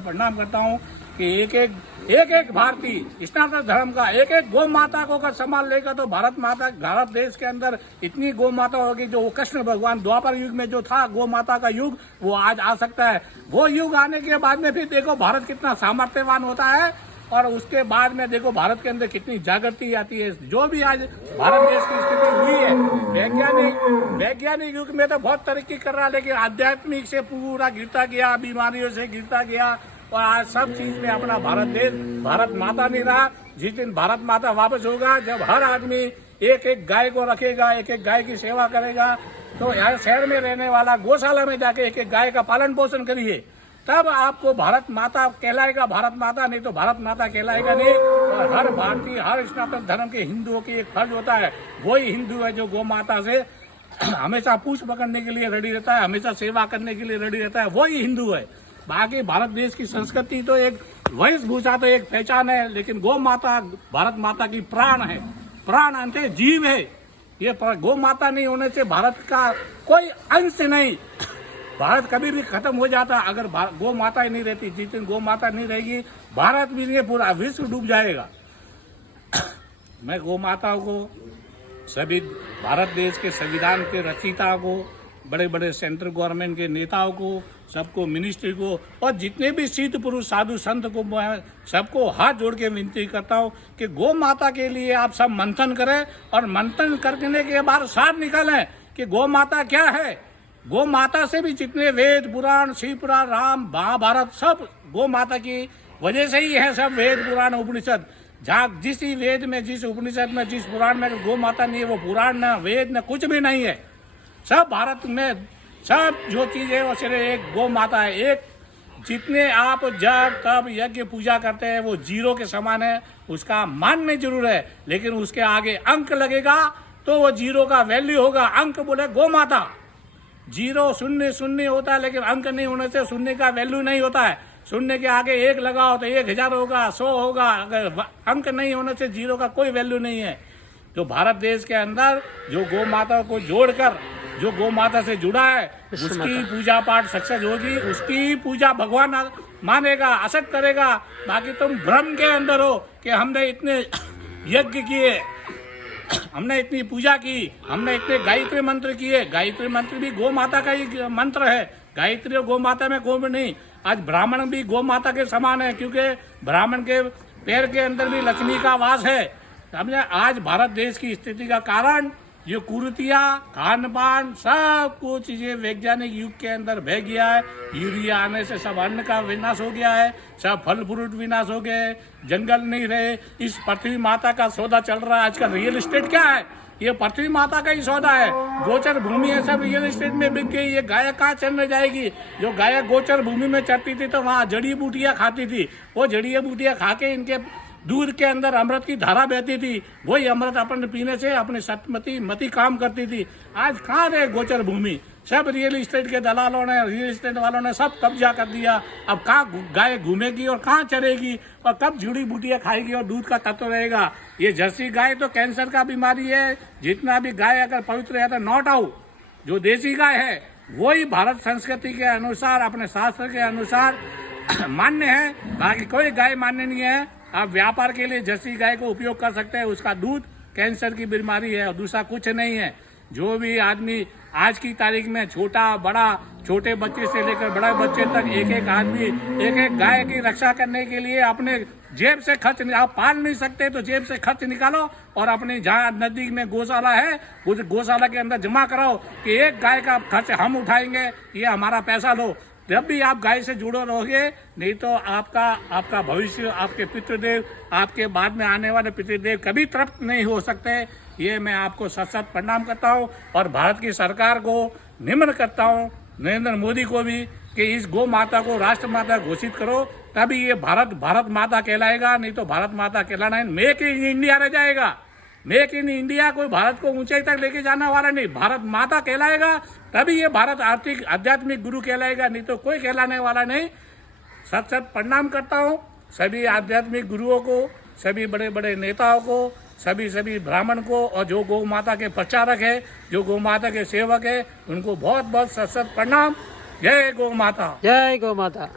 प्रणाम करता हूँ कि एक भारतीय सनातन धर्म का एक गौ माता को अगर संभाल लेगा तो भारत देश के अंदर इतनी गौ माता होगी। जो कृष्ण भगवान द्वापर युग में जो था गौ माता का युग, वो आज आ सकता है। वो युग आने के बाद में फिर देखो भारत कितना सामर्थ्यवान होता है, और उसके बाद में देखो भारत के अंदर कितनी जागृति आती है। जो भी आज भारत देश की स्थिति हुई है, वैज्ञानिक युग में तो बहुत तरक्की कर रहा है, लेकिन आध्यात्मिक से पूरा गिरता गया, बीमारियों से गिरता गया, और आज सब चीज में अपना भारत माता नहीं रहा। जिस दिन भारत माता वापस होगा, जब हर आदमी एक गाय को रखेगा, एक गाय की सेवा करेगा, तो यहाँ शहर में रहने वाला गौशाला में जाके एक गाय का पालन पोषण करिए, तब आपको भारत माता कहलाएगा। भारत माता नहीं तो भारत माता कहलाएगा नहीं। और हर भारतीय, हर सनातन धर्म के हिंदुओं की एक फर्ज होता है, वही हिंदू है जो गौ माता से हमेशा पूछ पकड़ने के लिए रेडी रहता है, हमेशा सेवा करने के लिए रेडी रहता है, वही हिंदू है। बाकी भारत देश की संस्कृति तो एक वेशभूषा तो एक पहचान है, लेकिन गौ माता भारत माता की प्राण है, प्राण अंत है, जीव है। ये गौ माता नहीं होने से भारत का कोई अंश नहीं, भारत कभी भी खत्म हो जाता अगर गौ माता ही नहीं रहती। जिस दिन गौ माता नहीं रहेगी, भारत भी नहीं, पूरा विश्व डूब जाएगा। मैं गौ माता को, सभी भारत देश के संविधान के रचयिता को, बड़े बड़े सेंट्रल गवर्नमेंट के नेताओं को, सबको, मिनिस्ट्री को, और जितने भी सिद्ध पुरुष साधु संत को, मैं सबको हाथ जोड़ के विनती करता हूँ कि गौ माता के लिए आप सब मंथन करें, और मंथन करने के बाद सार निकालें कि गौ माता क्या है। गौ माता से भी जितने वेद पुराण, शिव पुराण, राम, महाभारत, सब गौ माता की वजह से ही है। सब वेद पुराण उपनिषद, जहाँ जिस वेद में, जिस उपनिषद में, जिस पुराण में गौ माता नहीं है, वो पुराण न वेद न कुछ भी नहीं है। सब भारत में सब जो चीज है वो सिर्फ एक गौ माता है। एक जितने आप जप तप यज्ञ पूजा करते हैं वो जीरो के समान है। उसका मानने जरूर है, लेकिन उसके आगे अंक लगेगा तो वो जीरो का वैल्यू होगा। अंक बोले गौ माता, जीरो शून्य शून्य होता है, लेकिन अंक नहीं होने से शून्य का वैल्यू नहीं होता है। शून्य के आगे एक लगाओ तो 1000 होगा, 100 होगा। अगर अंक नहीं होने से जीरो का कोई वैल्यू नहीं है। जो भारत देश के अंदर जो गौ माता को जोड़कर, जो गौ माता से जुड़ा है, उसकी पूजा पाठ सक्सेस होगी, उसकी पूजा भगवान मानेगा, असत करेगा। बाकी तुम भ्रम के अंदर हो कि हमने इतने यज्ञ किए, हमने इतनी पूजा की, हमने इतने गायत्री मंत्र किए। गायत्री मंत्र भी गौ माता का ही मंत्र है। गायत्री और गौ माता में कोई नहीं। आज ब्राह्मण भी गौ माता के समान है, क्योंकि ब्राह्मण के पैर के अंदर भी लक्ष्मी का वास है। समझे। आज भारत देश की स्थिति का कारण ये कुरीतियाँ, खान पान, सब कुछ ये वैज्ञानिक युग के अंदर बह गया है। यूरिया आने से सब अन्न का विनाश हो गया है, सब फल फ्रूट विनाश हो गए, जंगल नहीं रहे। इस पृथ्वी माता का सौदा चल रहा है आजकल। रियल एस्टेट क्या है? ये पृथ्वी माता का ही सौदा है। गोचर भूमि है, सब रियल एस्टेट में बिक गई। ये गाय कहाँ चरने जाएगी? जो गाय गोचर भूमि में चरती थी तो वहाँ जड़ी बूटियाँ खाती थी। वो जड़ी बूटियाँ खा के इनके दूध के अंदर अमृत की धारा बहती थी। वही अमृत अपन पीने से अपनी सतमती मती काम करती थी। आज कहाँ रहे गोचर भूमि? सब रियल एस्टेट के दलालों ने, रियल एस्टेट वालों ने सब कब्जा कर दिया। अब कहाँ गाय घूमेगी और कहाँ चरेगी, और कब जुड़ी बूटियाँ खाएगी और दूध का तत्व रहेगा? ये जर्सी गाय तो कैंसर का बीमारी है। जितना भी गाय अगर पवित्र है तो नॉट आउट, जो देसी गाय है वही भारत संस्कृति के अनुसार, अपने शास्त्र के अनुसार मान्य है। बाकी कोई गाय मान्य नहीं है। आप व्यापार के लिए जर्सी गाय को उपयोग कर सकते हैं, उसका दूध कैंसर की बीमारी है और दूसरा कुछ नहीं है। जो भी आदमी आज की तारीख में छोटा बड़ा, छोटे बच्चे से लेकर बड़े बच्चे तक, एक आदमी एक गाय की रक्षा करने के लिए अपने जेब से खर्च, आप पाल नहीं सकते तो जेब से खर्च निकालो और अपने जहाँ नजदीक में गौशाला है उस गौशाला के अंदर जमा कराओ कि एक गाय का खर्च हम उठाएंगे, ये हमारा पैसा लो। जब भी आप गाय से जुड़े रहोगे, नहीं तो आपका भविष्य, आपके पितृदेव, आपके बाद में आने वाले पितृदेव कभी तृप्त नहीं हो सकते। ये मैं आपको सत प्रणाम करता हूँ, और भारत की सरकार को निम्न करता हूँ, नरेंद्र मोदी को भी, कि इस गौ माता को राष्ट्र माता घोषित करो, तभी ये भारत माता कहलाएगा। नहीं तो भारत माता कहलाना है मेक इन इंडिया रह जाएगा। मेक इन इंडिया कोई भारत को ऊंचाई तक लेके जाने वाला नहीं, भारत माता कहलाएगा, तभी ये भारत आर्थिक आध्यात्मिक गुरु कहलाएगा, नहीं तो कोई कहलाने वाला नहीं। सत प्रणाम करता हूँ सभी आध्यात्मिक गुरुओं को, सभी बड़े बड़े नेताओं को, सभी ब्राह्मण को, और जो गौ माता के प्रचारक है, जो गौ माता के सेवक है, उनको बहुत बहुत सत प्रणाम। जय गौ माता। जय गौ माता।